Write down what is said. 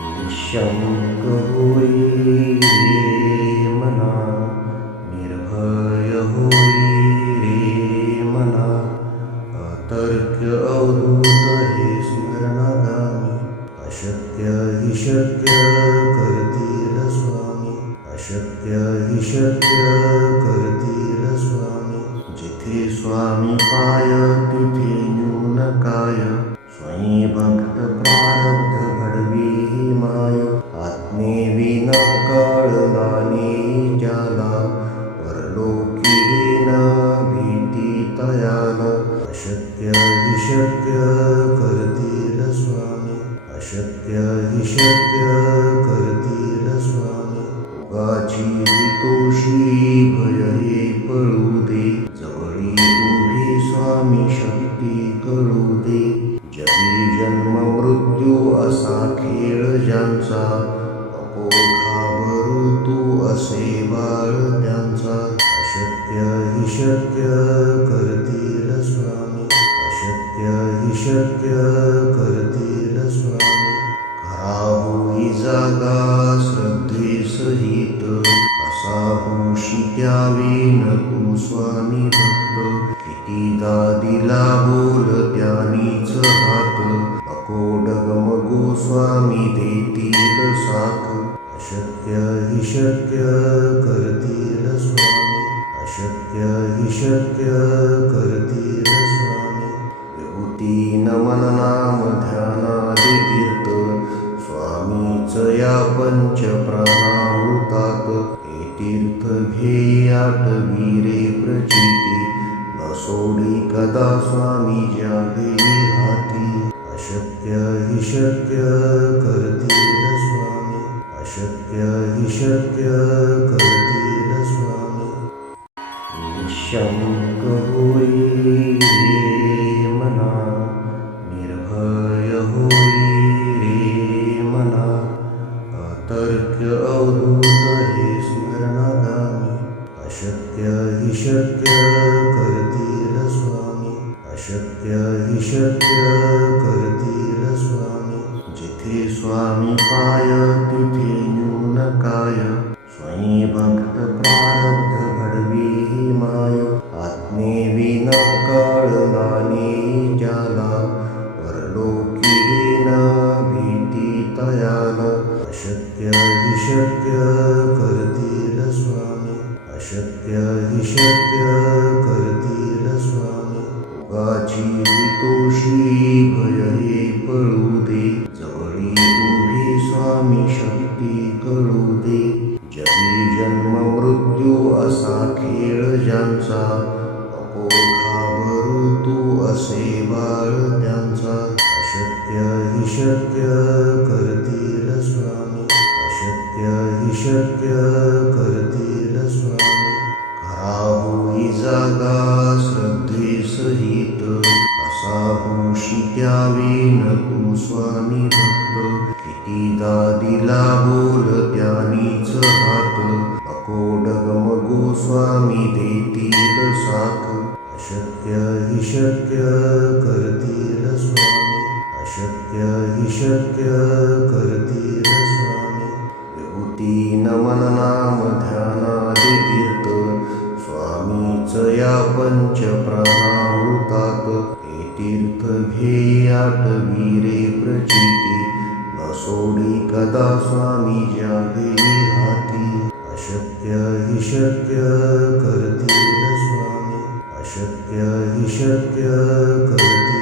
निःशंक होई रे मना, निर्भय होई रे मना, अतर्क्य अवधूत हे स्मरणागामी, अशक्य हि शक्य करतील स्वामी, अशक्य हि शक्य करतील स्वामी. जिथे स्वामी पाय तिथे न्यून काय, स्वयं भक्त प्रारब्ध घडवी ही माय. आत्मेविना कळलाने ज्याला, परलोकी न भीती तयाला. अशक्य हि शक्य करतील स्वामी, अशक्य हि शक्य करतील स्वामी. उगाची तोषी भय हे पळू दे, जवळी उभी स्वामी शक्ती कळू दे. जगी जन्म मृत्यू असा खेळ ज्यांचा, नको घाबरू तू असे बाळ त्यांचा. अशक्य हि शक्य करतील स्वामी, अशक्य हि शक्य करतील स्वामी. खरा होई जागा श्रद्धे सहित, असा होशी द्यावी न तू स्वामी भक्त. कितीदा दिला बोल त्यानीच हात, नको डगमगू स्वामी देतील साथ. अशक्य हि शक्य करतील स्वामी, अशक्य हि शक्य करतील स्वामी. विभूती नमन नाम ध्यानादि तीर्थ, स्वामीच या पंच प्राणामृतात. हे तीर्थ घेई आठवी रे प्रचिती, न सोडी कदा स्वामी ज्या घेई हाती. अशक्य हि शक्य करतील स्वामी, अशक्य हि शक्य करतील स्वामी. निःशंक होई रे मना, निर्भय होई रे मना, अतर्क्य अवधूत हे स्मरणागामी. अशक्य हि शक्य करतील स्वामी, अशक्य हि शक्य करतील स्वामी. जिथे स्वामी पाय तिथे न्यून काय, स्वयं भक्त प्रारब्ध घडवी ही माय. आत्मेविना कळलाने ज्याला, परलोकी न भीती तयाला. अशक्य हि शक्य करतील स्वामी, अशक्य हि शक्य करतील स्वामी. उगाची तोषी भय हे पळू दे, जवळी उभी स्वामी शक्ती कळू दे. जगी जन्म मृत्यू असा खेळ ज्यांचा, नको घाबरू तू असे बाळ त्यांचा. अशक्य हि शक्य करतील स्वामी, अशक्य हि शक्य करतील स्वामी. खरा होई जागा श्रद्धे सहित, असा होशी द्यावी न तू स्वामी भक्त. कितीदा दिला बोल त्यानीच हात, नको डगमगू स्वामी देतील साथ. अशक्य हि शक्य करतील स्वामी, अशक्य हि शक्य करतील स्वामी. विभूती नमन नाम ध्यानादि तीर्थ, स्वामीच या पंच प्राणामृतात. हे तीर्थ घेई आठवी रे प्रचिती, न सोडी कदा स्वामी ज्या घेई हाती. अशक्य हि शक्य करतील स्वामी, अशक्य हि शक्य करतील